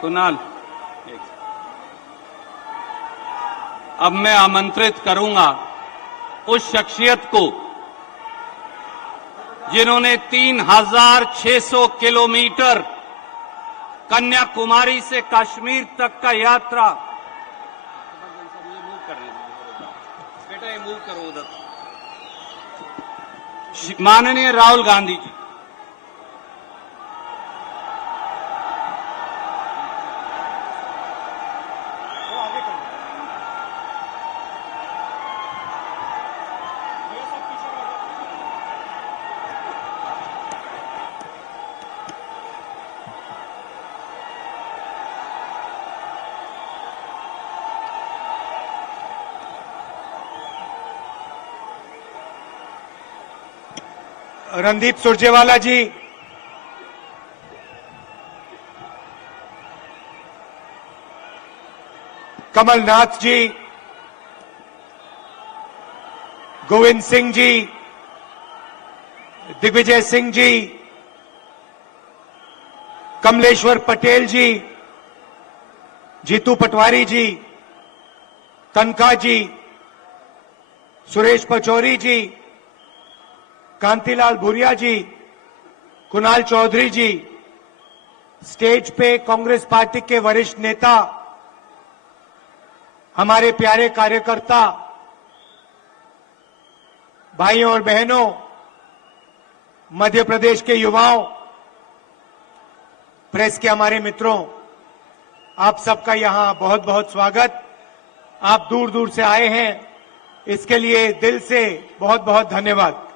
कुणाल, अब मैं आमंत्रित करूंगा उस शख्सियत को जिन्होंने 3600 किलोमीटर कन्याकुमारी से कश्मीर तक का यात्रा, बेटा ये मूव करो उधर, माननीय राहुल गांधी जी, रणदीप सुरजेवाला जी, कमलनाथ जी, गोविंद सिंह जी, दिग्विजय सिंह जी, कमलेश्वर पटेल जी, जीतू पटवारी जी, तनखा जी, सुरेश पचौरी जी, कांतिलाल भूरिया जी, कुणाल चौधरी जी, स्टेज पे कांग्रेस पार्टी के वरिष्ठ नेता, हमारे प्यारे कार्यकर्ता, भाइयों और बहनों, मध्य प्रदेश के युवाओं, प्रेस के हमारे मित्रों, आप सबका यहां बहुत बहुत स्वागत। आप दूर दूर से आए हैं, इसके लिए दिल से बहुत बहुत धन्यवाद।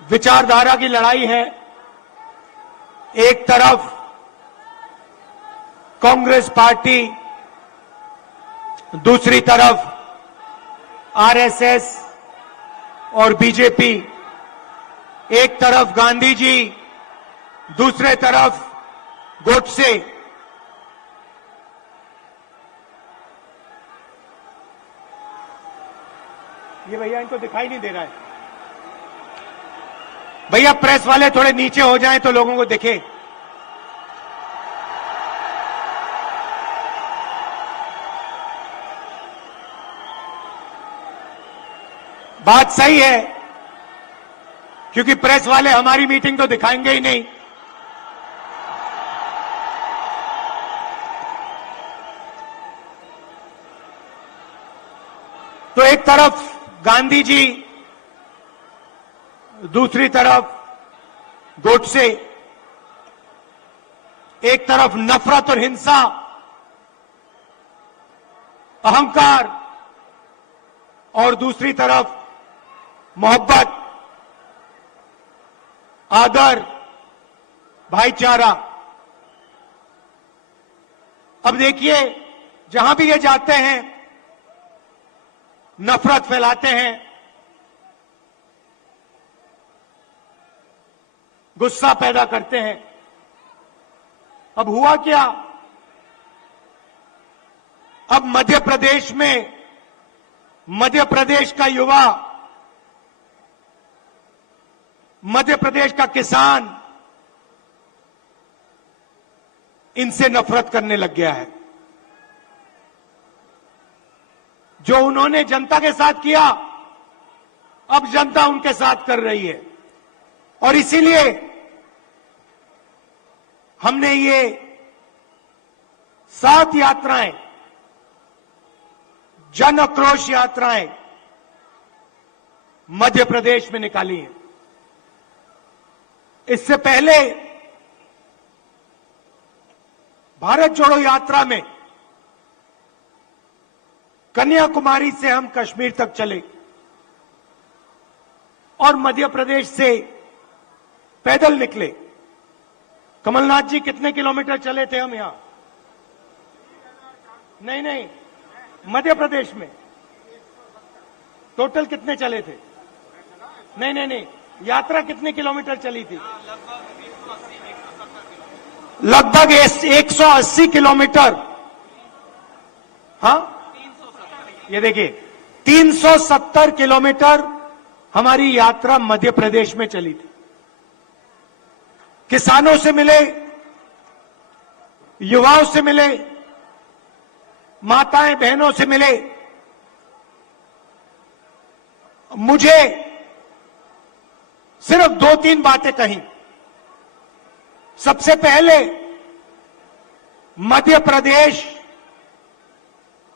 विचारधारा की लड़ाई है। एक तरफ कांग्रेस पार्टी, दूसरी तरफ आरएसएस और बीजेपी, एक तरफ गांधी जी, दूसरे तरफ गोडसे। ये भैया इनको दिखाई नहीं दे रहा है। भैया प्रेस वाले थोड़े नीचे हो जाएं तो लोगों को दिखे। बात सही है, क्योंकि प्रेस वाले हमारी मीटिंग तो दिखाएंगे ही नहीं। तो एक तरफ गांधी जी, दूसरी तरफ गोडसे, एक तरफ नफरत और हिंसा, अहंकार, और दूसरी तरफ मोहब्बत, आदर, भाईचारा। अब देखिए, जहां भी ये जाते हैं नफरत फैलाते हैं, गुस्सा पैदा करते हैं। अब हुआ क्या? अब मध्य प्रदेश में, मध्य प्रदेश का युवा, मध्य प्रदेश का किसान इनसे नफरत करने लग गया है। जो उन्होंने जनता के साथ किया, अब जनता उनके साथ कर रही है। और इसीलिए हमने ये 7 यात्राएं, जन आक्रोश यात्राएं मध्य प्रदेश में निकाली हैं। इससे पहले भारत जोड़ो यात्रा में कन्याकुमारी से हम कश्मीर तक चले और मध्य प्रदेश से पैदल निकले। कमलनाथ जी कितने किलोमीटर चले थे हम यहां? नहीं, मध्य प्रदेश में टोटल कितने चले थे? नहीं, यात्रा कितने किलोमीटर चली थी? लगभग 180 किलोमीटर। हाँ, ये देखिए 370 किलोमीटर हमारी यात्रा मध्य प्रदेश में चली थी। किसानों से मिले, युवाओं से मिले, माताएं बहनों से मिले। मुझे सिर्फ 2-3 बातें कही। सबसे पहले, मध्य प्रदेश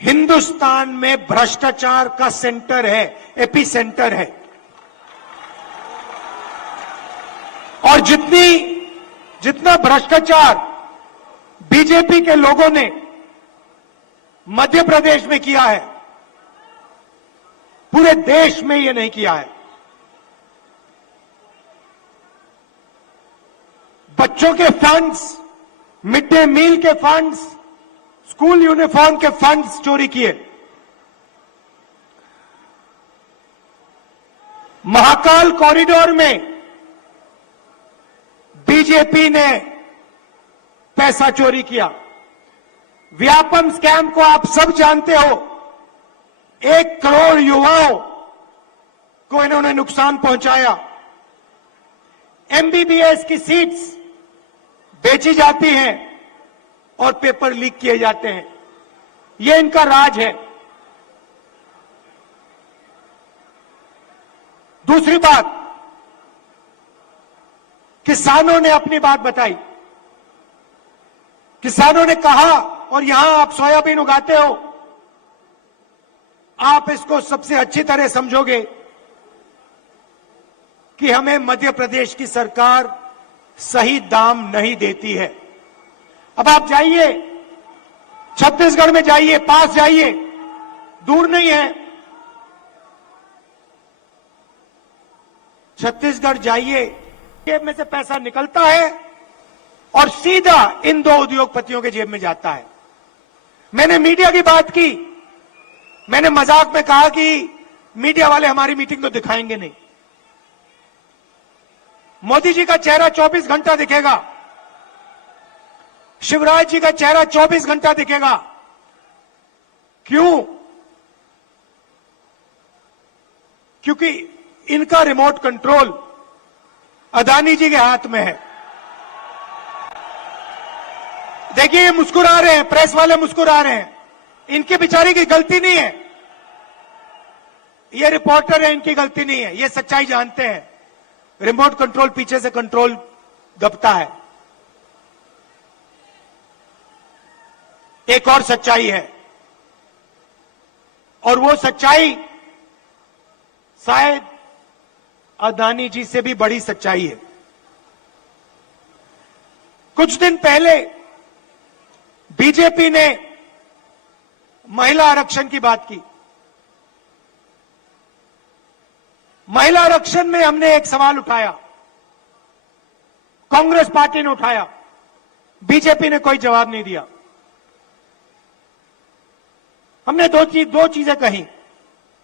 हिंदुस्तान में भ्रष्टाचार का सेंटर है, एपी सेंटर है। और जितना भ्रष्टाचार बीजेपी के लोगों ने मध्य प्रदेश में किया है, पूरे देश में ये नहीं किया है। बच्चों के फंड्स, मिड डे मील के फंड्स, स्कूल यूनिफॉर्म के फंड्स चोरी किए। महाकाल कॉरिडोर में बीजेपी ने पैसा चोरी किया। व्यापम स्कैम को आप सब जानते हो। 1 करोड़ युवाओं को इन्होंने नुकसान पहुंचाया। एमबीबीएस की सीट्स बेची जाती हैं और पेपर लीक किए जाते हैं। यह इनका राज है। दूसरी बात, किसानों ने अपनी बात बताई। किसानों ने कहा, और यहां आप सोयाबीन उगाते हो, आप इसको सबसे अच्छी तरह समझोगे कि हमें मध्य प्रदेश की सरकार सही दाम नहीं देती है। अब आप जाइए, छत्तीसगढ़ में जाइए, पास जाइए, दूर नहीं है। छत्तीसगढ़ जाइए, जेब में से पैसा निकलता है और सीधा इन 2 उद्योगपतियों के जेब में जाता है। मैंने मीडिया की बात की। मैंने मजाक में कहा कि मीडिया वाले हमारी मीटिंग तो दिखाएंगे नहीं। मोदी जी का चेहरा 24 घंटा दिखेगा, शिवराज जी का चेहरा 24 घंटा दिखेगा। क्यों? क्योंकि इनका रिमोट कंट्रोल अदानी जी के हाथ में है। देखिए, ये मुस्कुरा रहे हैं, प्रेस वाले मुस्कुरा रहे हैं। इनके बेचारे की गलती नहीं है। ये रिपोर्टर है, इनकी गलती नहीं है। ये सच्चाई जानते हैं। रिमोट कंट्रोल पीछे से कंट्रोल दबता है। एक और सच्चाई है, और वो सच्चाई शायद अदानी जी से भी बड़ी सच्चाई है। कुछ दिन पहले बीजेपी ने महिला आरक्षण की बात की। महिला आरक्षण में हमने एक सवाल उठाया, कांग्रेस पार्टी ने उठाया, बीजेपी ने कोई जवाब नहीं दिया। हमने दो चीजें कही।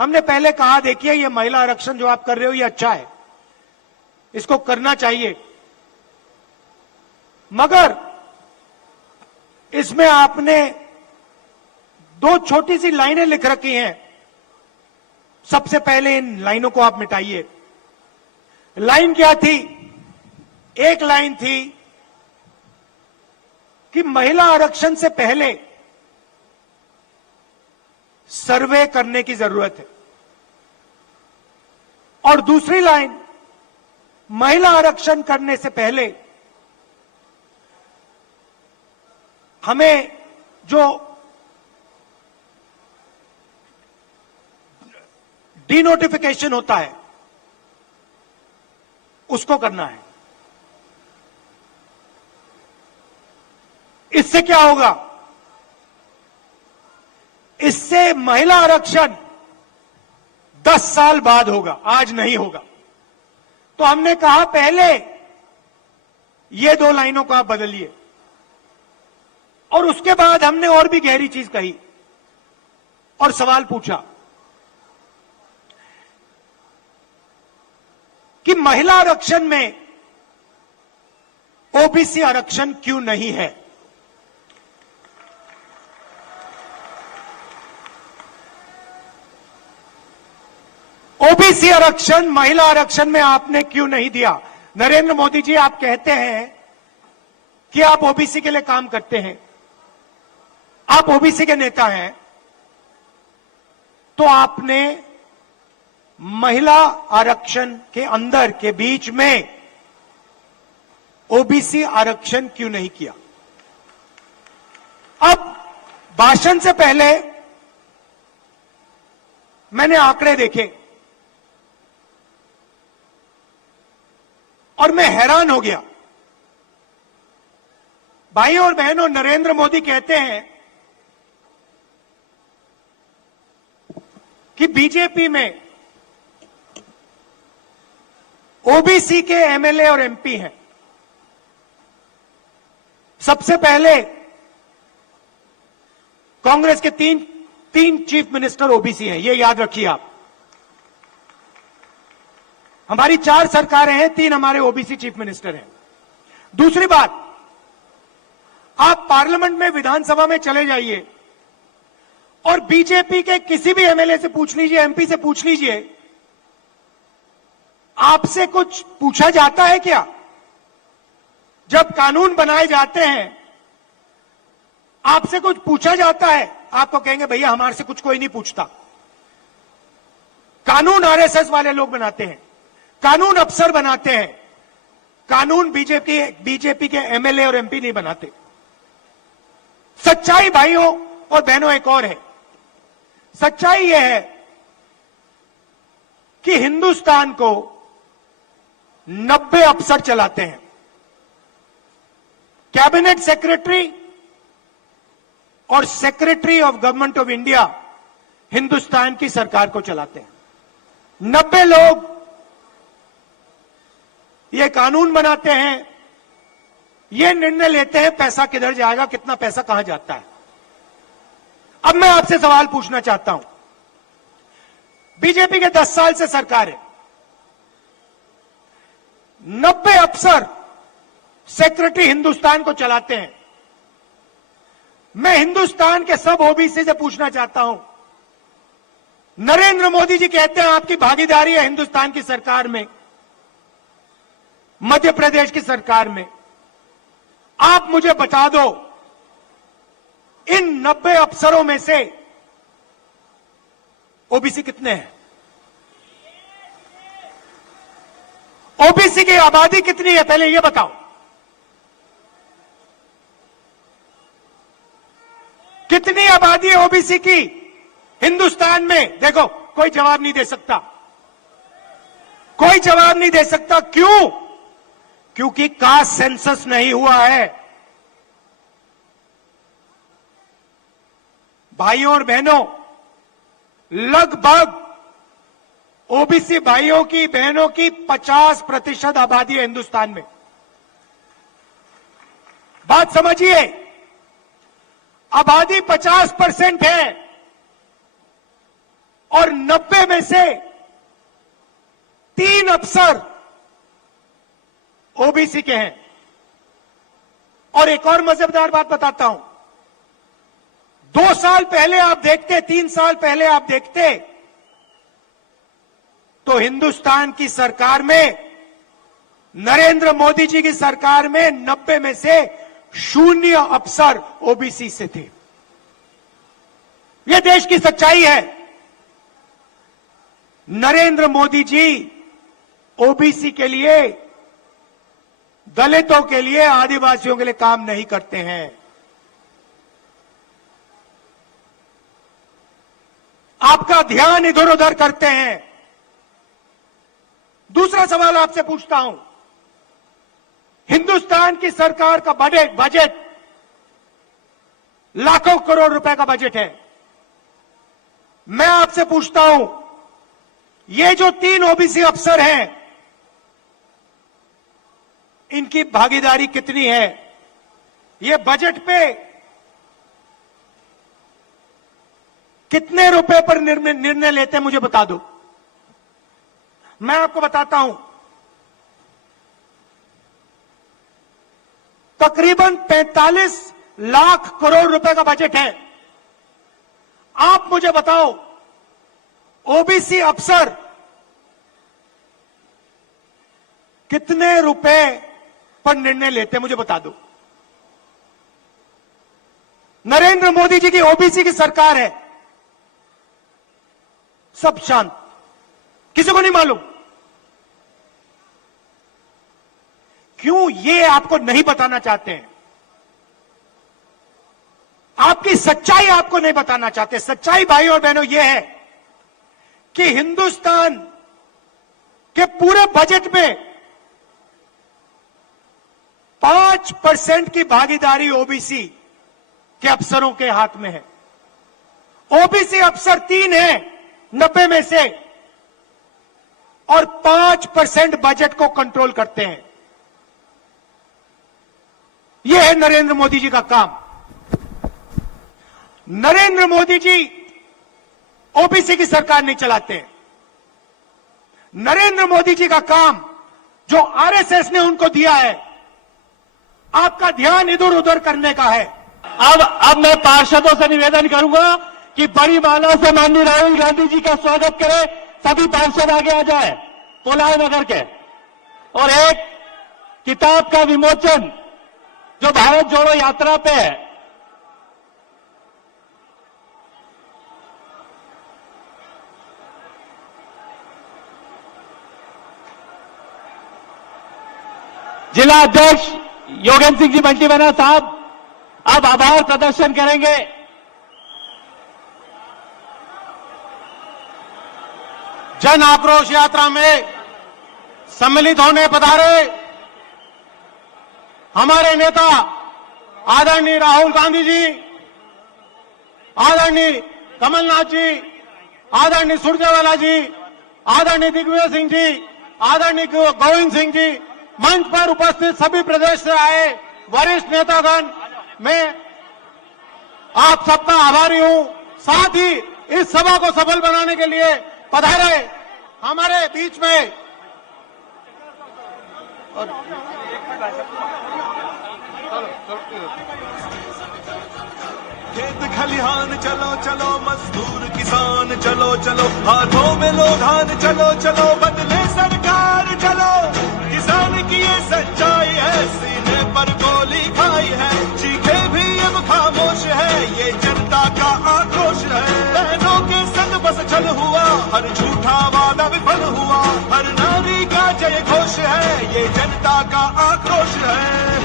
हमने पहले कहा, देखिए, ये महिला आरक्षण जो आप कर रहे हो ये अच्छा है, इसको करना चाहिए, मगर इसमें आपने 2 छोटी सी लाइनें लिख रखी हैं। सबसे पहले इन लाइनों को आप मिटाइए। लाइन क्या थी? एक लाइन थी कि महिला आरक्षण से पहले सर्वे करने की जरूरत है, और दूसरी लाइन, महिला आरक्षण करने से पहले हमें जो डीनोटिफिकेशन होता है उसको करना है। इससे क्या होगा? इससे महिला आरक्षण 10 साल बाद होगा, आज नहीं होगा। तो हमने कहा, पहले ये 2 लाइनों को आप बदलिए, और उसके बाद हमने और भी गहरी चीज कही और सवाल पूछा कि महिला आरक्षण में ओबीसी आरक्षण क्यों नहीं है? ओबीसी आरक्षण, महिला आरक्षण में आपने क्यों नहीं दिया? नरेंद्र मोदी जी, आप कहते हैं कि आप ओबीसी के लिए काम करते हैं, आप ओबीसी के नेता हैं, तो आपने महिला आरक्षण के अंदर के बीच में ओबीसी आरक्षण क्यों नहीं किया? अब भाषण से पहले मैंने आंकड़े देखे और मैं हैरान हो गया। भाइयों और बहनों, नरेंद्र मोदी कहते हैं कि बीजेपी में ओबीसी के एमएलए और एमपी हैं। सबसे पहले कांग्रेस के तीन चीफ मिनिस्टर ओबीसी हैं, ये याद रखिए आप। हमारी 4 सरकारें हैं, 3 हमारे ओबीसी चीफ मिनिस्टर हैं। दूसरी बात, आप पार्लियामेंट में, विधानसभा में चले जाइए और बीजेपी के किसी भी एमएलए से पूछ लीजिए, एमपी से पूछ लीजिए, आपसे कुछ पूछा जाता है क्या? जब कानून बनाए जाते हैं आपसे कुछ पूछा जाता है? आपको कहेंगे भैया हमारे से कुछ कोई नहीं पूछता। कानून आरएसएस वाले लोग बनाते हैं, कानून अफसर बनाते हैं, कानून बीजेपी के एमएलए और एमपी नहीं बनाते। सच्चाई भाइयों और बहनों एक और है। सच्चाई यह है कि हिंदुस्तान को 90 अफसर चलाते हैं। कैबिनेट सेक्रेटरी और secretary of government of India Hindustan की सरकार को चलाते हैं। 90 लोग ये कानून बनाते हैं, ये निर्णय लेते हैं पैसा किधर जाएगा, कितना पैसा कहां जाता है। अब मैं आपसे सवाल पूछना चाहता हूं, बीजेपी के 10 साल से सरकार है, 90 अफसर सेक्रेटरी हिंदुस्तान को चलाते हैं। मैं हिंदुस्तान के सब ओबीसी से पूछना चाहता हूं, नरेंद्र मोदी जी कहते हैं आपकी भागीदारी है हिंदुस्तान की सरकार में, मध्य प्रदेश की सरकार में। आप मुझे बता दो, इन 90 अफसरों में से ओबीसी कितने हैं? ओबीसी की आबादी कितनी है पहले यह बताओ। कितनी आबादी है ओबीसी की हिंदुस्तान में? देखो, कोई जवाब नहीं दे सकता, कोई जवाब नहीं दे सकता। क्यों? क्योंकि कास्ट सेंसस नहीं हुआ है। भाइयों और बहनों, लगभग ओबीसी भाइयों की बहनों की 50% आबादी है हिंदुस्तान में। बात समझिए, आबादी 50% है और 90 में से 3 अफसर ओबीसी के हैं। और एक और मजेदार बात बताता हूं, 2 साल पहले आप देखते, 3 साल पहले आप देखते तो हिंदुस्तान की सरकार में, नरेंद्र मोदी जी की सरकार में 90 में से 0 अफसर ओबीसी से थे। यह देश की सच्चाई है। नरेंद्र मोदी जी ओबीसी के लिए, दलितों के लिए, आदिवासियों के लिए काम नहीं करते हैं। आपका ध्यान इधर उधर करते हैं। दूसरा सवाल आपसे पूछता हूं, हिंदुस्तान की सरकार का बजट लाखों करोड़ रुपए का बजट है। मैं आपसे पूछता हूं, ये जो 3 ओबीसी अफसर हैं, इनकी भागीदारी कितनी है? ये बजट पे कितने रुपए पर निर्णय लेते हैं, मुझे बता दो। मैं आपको बताता हूं, तकरीबन 45 लाख करोड़ रुपए का बजट है। आप मुझे बताओ, ओबीसी अफसर कितने रुपए पर निर्णय लेते हैं मुझे बता दो। नरेंद्र मोदी जी की ओबीसी की सरकार है, सब शांत, किसी को नहीं मालूम। क्यों ये आपको नहीं बताना चाहते हैं? आपकी सच्चाई आपको नहीं बताना चाहते। सच्चाई भाई और बहनों ये है कि हिंदुस्तान के पूरे बजट में 5% की भागीदारी ओबीसी के अफसरों के हाथ में है। ओबीसी अफसर 3 हैं 90 में से, और 5% बजट को कंट्रोल करते हैं। यह है नरेंद्र मोदी जी का काम। नरेंद्र मोदी जी ओबीसी की सरकार नहीं चलाते हैं। नरेंद्र मोदी जी का काम जो आरएसएस ने उनको दिया है, आपका ध्यान इधर उधर करने का है। अब मैं पार्षदों से निवेदन करूंगा कि बड़ी माला से माननीय राहुल गांधी जी का स्वागत करें। सभी पार्षद आगे आ जाए पोलाय नगर के। और एक किताब का विमोचन जो भारत जोड़ो यात्रा पे है, जिला अध्यक्ष योगेंद्र सिंह जी बंटीवाला साहब अब आभार प्रदर्शन करेंगे। जन आक्रोश यात्रा में सम्मिलित होने पधारे हमारे नेता आदरणीय राहुल गांधी जी, आदरणीय कमलनाथ जी, आदरणीय सुरजेवाला जी, आदरणीय दिग्विजय सिंह जी, आदरणीय गोविंद सिंह जी, मंच पर उपस्थित सभी प्रदेश से आए वरिष्ठ नेतागण, मैं आप सबका आभारी हूं। साथ ही इस सभा को सफल बनाने के लिए पधारे हमारे बीच में खेत खलिहान चलो चलो, मजदूर किसान चलो चलो, हाथों में लो धान चलो चलो, बदले सरकार चलो। किसान की ये सच्चाई है, सीने पर गोली खाई है, चीखे भी अब खामोश है, ये जनता का आक्रोश है। बहनों के संग बस छल हुआ, हर झूठा वादा विफल हुआ, हर नारी का जय घोष है, ये जनता का आक्रोश है।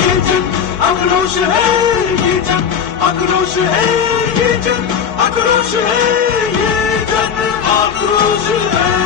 ये जन आक्रोश है, ये जन आक्रोश है, ये जन आक्रोश है, ये जन आक्रोश है।